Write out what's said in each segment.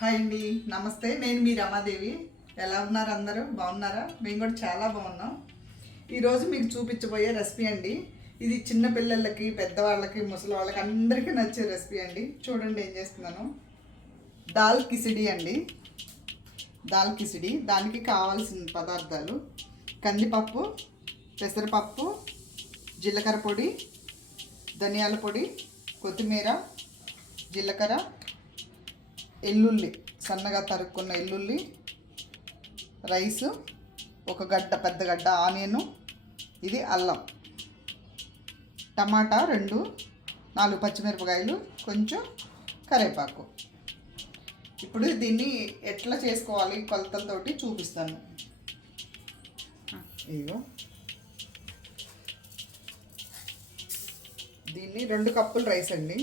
Hi అండి. నమస్తే. నేను మీ రమాదేవి. ఎలా ఉన్నారు అందరూ? బాగున్నారా? మేము కూడా చాలా బాగున్నాం. ఈరోజు మీకు చూపించబోయే రెసిపీ అండి. ఇది చిన్న పిల్లలకి పెద్దవాళ్ళకి ముసలి వాళ్ళకి అందరికీ నచ్చే రెసిపీ అండి. చూడండి ఏం చేస్తున్నాను. దాల్ కిసిడి అండి. దాల్ కిసిడి. దానికి కావాల్సిన పదార్థాలు కందిపప్పు పెసరపప్పు జీలకర్ర పొడి ధనియాల పొడి కొత్తిమీర జీలకర్ర ఎల్లుల్లి సన్నగా తరుక్కున్న ఎల్లుల్లి రైసు ఒక గడ్డ పెద్ద గడ్డ ఆనియను ఇది అల్లం. టమాటా రెండు నాలుగు పచ్చిమిరపకాయలు కొంచెం కరివేపాకు. ఇప్పుడు దీన్ని ఎట్లా చేసుకోవాలి? కొలతలతోటి చూపిస్తాను. ఇగో దీన్ని రెండు కప్పులు రైస్ అండి.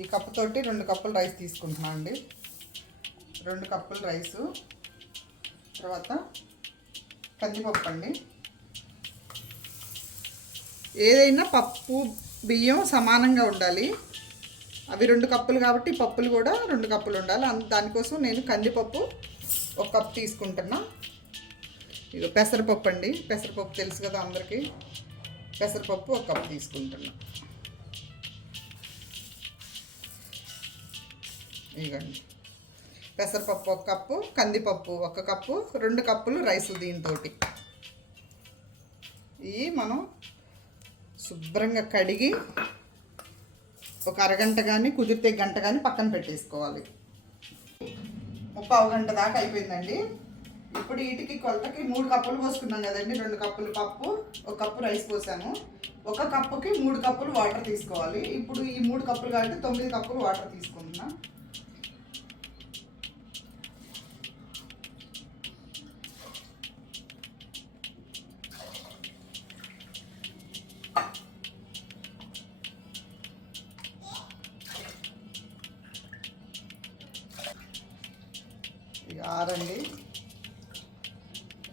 ఈ కప్పుతోటి రెండు కప్పులు రైస్ తీసుకుంటున్నాను అండి. రెండు కప్పులు రైసు. తర్వాత కందిపప్పు అండి. ఏదైనా పప్పు బియ్యం సమానంగా ఉండాలి. అవి రెండు కప్పులు కాబట్టి పప్పులు కూడా రెండు కప్పులు ఉండాలి. అంత దానికోసం నేను కందిపప్పు ఒక కప్ తీసుకుంటున్నా. ఇది పెసరపప్పు అండి. పెసరపప్పు తెలుసు కదా అందరికీ. పెసరపప్పు ఒక కప్ తీసుకుంటున్నా. ఇగండి పెసరపప్పు ఒక కప్పు కందిపప్పు ఒక కప్పు రెండు కప్పులు రైస్ దీంతో ఇవి మనం శుభ్రంగా కడిగి ఒక అరగంట కానీ కుదిరితే గంట కానీ పక్కన పెట్టేసుకోవాలి. ముప్పావు గంట దాకా అయిపోయిందండి. ఇప్పుడు వీటికి కొలతకి మూడు కప్పులు పోసుకున్నాం కదండి. రెండు కప్పులు పప్పు ఒక కప్పు రైస్ పోసాను ఒక కప్పుకి మూడు కప్పులు వాటర్ తీసుకోవాలి. ఇప్పుడు ఈ మూడు కప్పులు కాబట్టి తొమ్మిది కప్పులు వాటర్ తీసుకుంటున్నాం.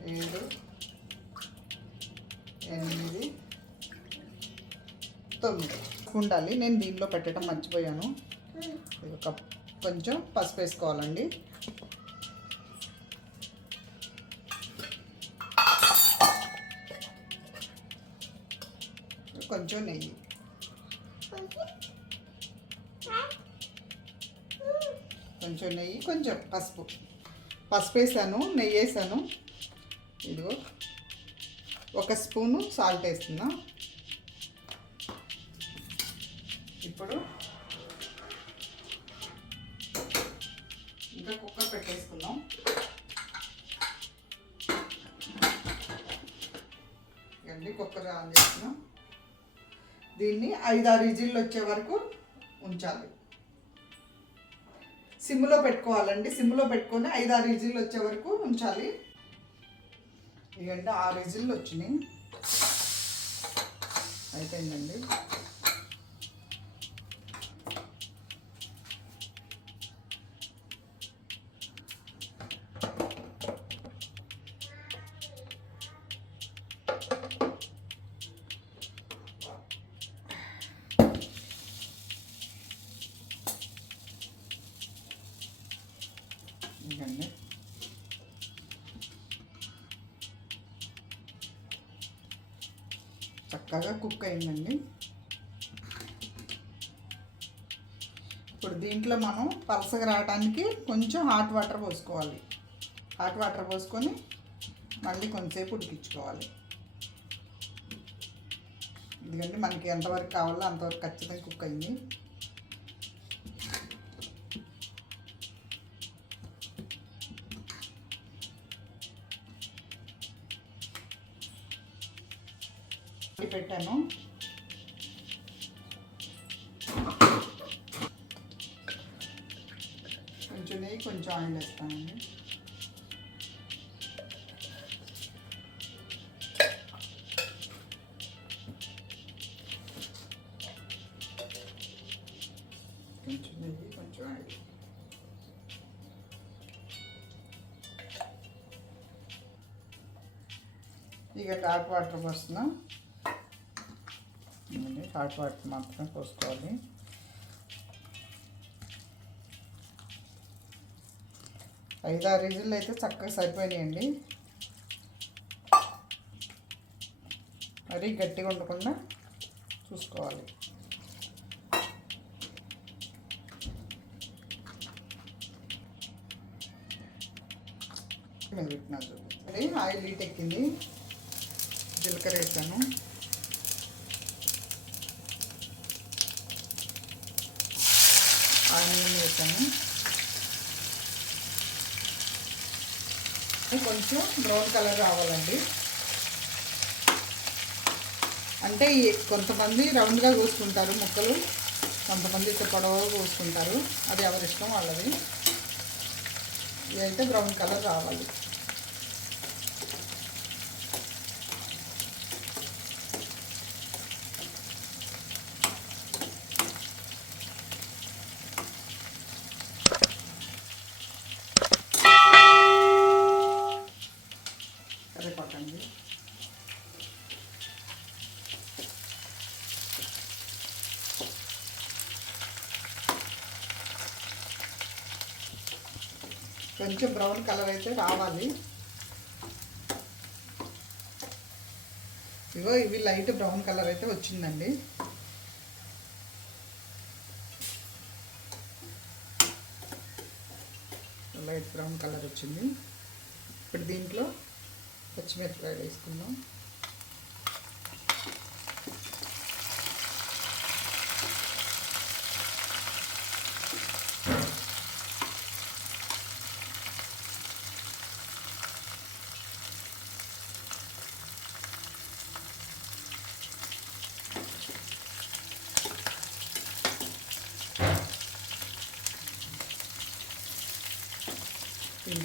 ఏడు ఎనిమిది తొమ్మిది. ఉండాలి. నేను దీనిలో పెట్టడం మర్చిపోయాను. ఒక కొంచెం పసుపు వేసుకోవాలండి. కొంచెం నెయ్యి. కొంచెం నెయ్యి కొంచెం పసుపు. పసుపు వేసాను నెయ్యి వేసాను. ఇదిగో ఒక స్పూను సాల్ట్ వేస్తున్నా. ఇప్పుడు ఇంకా కుక్కర్ పెట్టేసుకుందాం. ఇవన్నీ కుక్కర్ ఆన్ చేస్తున్నాం. దీన్ని ఐదారు ఇజిల్లు వచ్చే వరకు ఉంచాలి. సిమ్లో పెట్టుకోవాలండి. సిమ్లో పెట్టుకొని ఐదు ఆరు ఇజిల్లు వచ్చే వరకు ఉంచాలి. ఇవంటే ఆరు ఇజిల్లు వచ్చినాయి అయిపోయిందండి. చక్కగా కుక్ అయిందండి. ఇప్పుడు దీంట్లో మనం పలసగా రావడానికి కొంచెం హాట్ వాటర్ పోసుకోవాలి. హాట్ వాటర్ పోసుకొని మళ్ళీ కొంచెంసేపు ఉడికించుకోవాలి. ఎందుకంటే మనకి ఎంతవరకు కావాలో అంతవరకు ఖచ్చితంగా కుక్ అయింది. పెట్టాను. కొంచెం నెయ్యి కొంచెం ఆయిల్ వేస్తానండి. కొంచెం నెయ్యి కొంచెం ఆయిల్. ఇక డార్క్ వాటర్ పోస్తున్నాం. హాట్ వాటర్ మాత్రమే పోసుకోవాలి ఐదు ఆరు రీజన్లు అయితే చక్కగా సరిపోయినాయండి మరీ గట్టిగా ఉండకుండా చూసుకోవాలి. మీద పెట్టినా చూడండి ఆయిల్ హీట్ ఎక్కింది. జీలకర్ర వేసాను. ఆనియన్ కొంచెం బ్రౌన్ కలర్ రావాలండి. అంటే కొంతమంది రౌండ్గా కోసుకుంటారు ముక్కలు కొంతమంది ఇట్లా పొడవుగా కోసుకుంటారు. అది ఎవరి ఇష్టం వాళ్ళది. ఇది అయితే బ్రౌన్ కలర్ రావాలి. కొంచెం బ్రౌన్ కలర్ అయితే రావాలి. ఇగో ఇవి లైట్ బ్రౌన్ కలర్ అయితే వచ్చిందండి. లైట్ బ్రౌన్ కలర్ వచ్చింది. ఇప్పుడు దీంట్లో పచ్చిమిరపకాయలు వేసుకుందాం.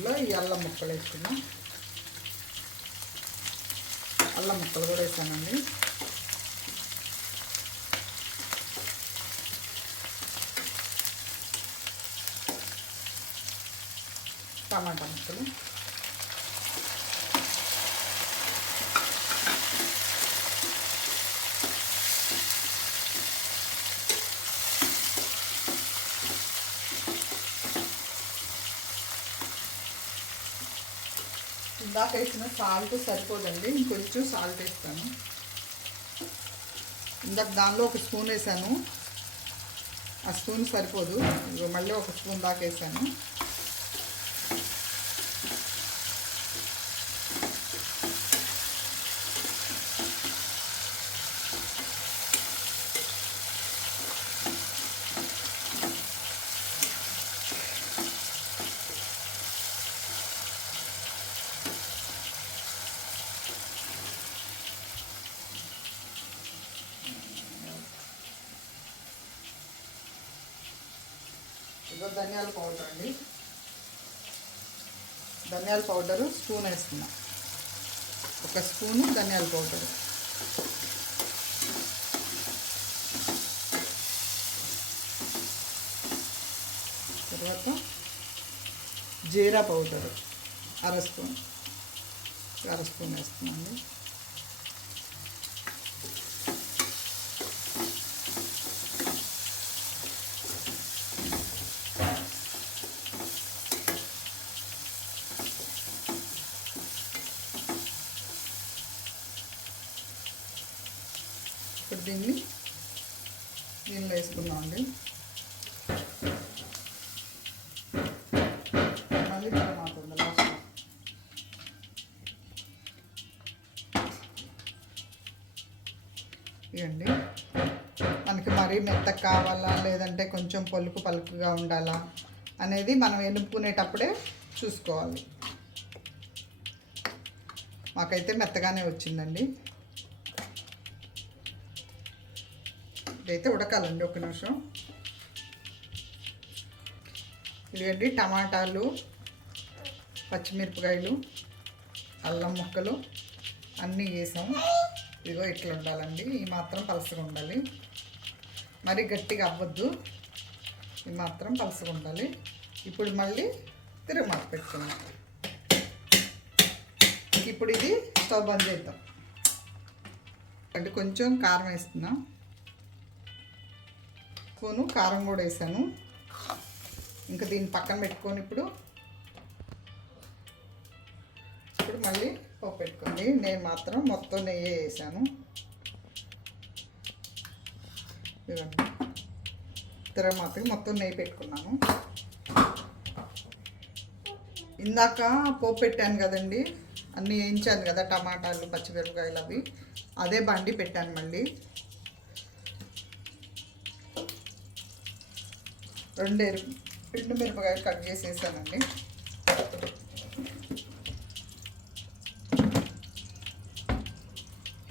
దీంట్లో ఈ అల్లం ముక్కలు వేసుకుందాం అల్లం ముక్కలు కూడా వేసానండి టమాటా ముక్కలు తర్వాత వేసిన సాల్ట్ సరిపోదండి. ఇంకొంచెం సాల్ట్ వేస్తాను. ఇందాక దానిలో ఒక స్పూన్ వేసాను. ఆ స్పూన్ సరిపోదు. మళ్ళీ ఒక స్పూన్ దాకా వేసాను. ధనియాల పౌడర్ అండి. ధనియాల పౌడరు స్పూన్ వేసుకున్నాం ఒక స్పూను ధనియాల పౌడరు. తర్వాత జీరా పౌడరు. అర స్పూన్. అర స్పూన్ వేస్తున్నాండి దీన్ని నీళ్ళు వేసుకున్నామండి మళ్ళీ టమాటా ఉంది లాస్ట్. ఇవ్వండి. మనకి మరీ మెత్తగా కావాలా లేదంటే కొంచెం పలుకు పలుకుగా ఉండాలా అనేది మనం ఎనుపుకునేటప్పుడే చూసుకోవాలి. మాకైతే మెత్తగానే వచ్చిందండి. ఇదైతే ఉడకాలండి ఒక నిమిషం. ఇదిగండి టమాటాలు పచ్చిమిరపకాయలు అల్లం ముక్కలు అన్నీ వేసాము ఇదిగో ఇట్లా ఉండాలండి. ఈ మాత్రం పలసగా ఉండాలి. మరి గట్టిగా అవ్వద్దు. ఇది మాత్రం పలసగా ఉండాలి. ఇప్పుడు మళ్ళీ తిరగమాత పెట్టుకున్నాం ఇప్పుడు ఇది స్టవ్ బంద్ చేద్దాం. అంటే కొంచెం కారం వేస్తున్నాం. స్పూను కారం కూడా వేసాను. ఇంకా దీన్ని పక్కన పెట్టుకొని ఇప్పుడు. ఇప్పుడు మళ్ళీ పప్పు పెట్టుకోండి నేను మాత్రం మొత్తం నెయ్యి వేసాను. ఇవ్వండి. తర్వాత మొత్తం నెయ్యి పెట్టుకున్నాను. ఇందాక పోపు పెట్టాను కదండి అన్నీ వేయించాను కదా టమాటాలు పచ్చిమిరపకాయలు అవి. అదే బండి పెట్టాను మళ్ళీ. రెండు ఎరు రెండు మిరపకాయలు కట్ చేసేసానండి.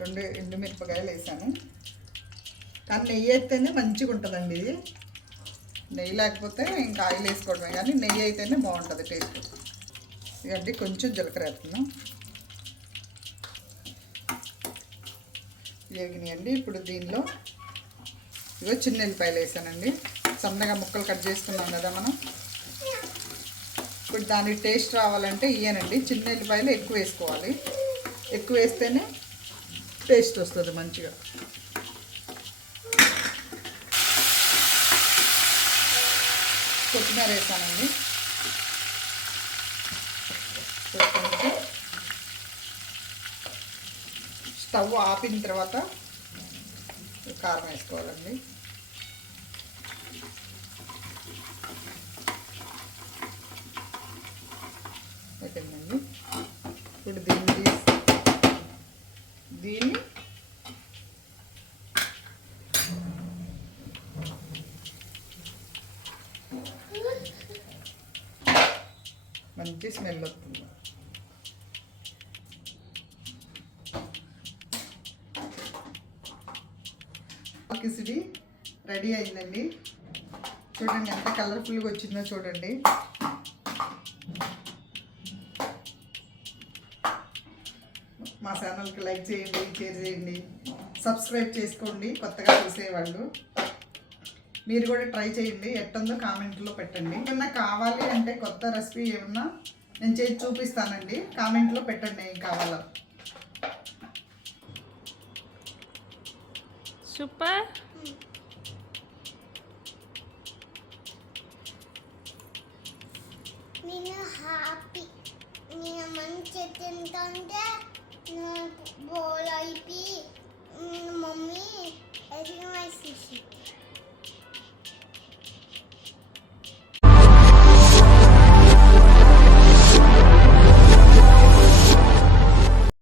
రెండు ఎండు మిరపకాయలు వేసాను. కానీ నెయ్యి వేస్తేనే మంచిగా ఉంటుందండి ఇది. నెయ్యి లేకపోతే ఇంకా ఆయిల్ వేసుకోవడమే కానీ నెయ్యి అయితేనే బాగుంటుంది టేస్ట్. ఇవన్నీ కొంచెం జీలకర్ర వేస్తున్నాం. వేగినాయండి ఇప్పుడు దీనిలో ఇగో చిన్న ఎల్లిపాయలు వేసానండి. సన్నగా ముక్కలు కట్ చేసుకున్నాం కదా మనం. ఇప్పుడు దాని టేస్ట్ రావాలంటే ఇయ్యనండి. చిన్న ఎల్లిపాయలు ఎక్కువ వేసుకోవాలి. ఎక్కువ వేస్తేనే టేస్ట్ వస్తుంది మంచిగా. కొత్తిమీర వేసానండి. స్టవ్ ఆపిన తర్వాత కారం వేసుకోవాలండి ఓకేనండి ఇప్పుడు దీన్ని తీసి దీన్ని మంచి స్మెల్ వస్తుంది కిసిడి రెడీ అయిందండి. చూడండి ఎంత కలర్ఫుల్గా వచ్చిందో చూడండి. మా ఛానల్కి లైక్ చేయండి షేర్ చేయండి. సబ్స్క్రైబ్ చేసుకోండి కొత్తగా చూసేవాళ్ళు. మీరు కూడా ట్రై చేయండి. ఎట్టుందో కామెంట్లో పెట్టండి. ఏమన్నా కావాలి అంటే కొత్త రెసిపీ ఏమన్నా నేను చేసి చూపిస్తానండి. కామెంట్లో పెట్టండి ఏం కావాలో. సూపర్. నేను హ్యాపీ. నేను మంచి తింటుంటే నాకు బోల్ అయిపోయి మమ్మీ ఎదురు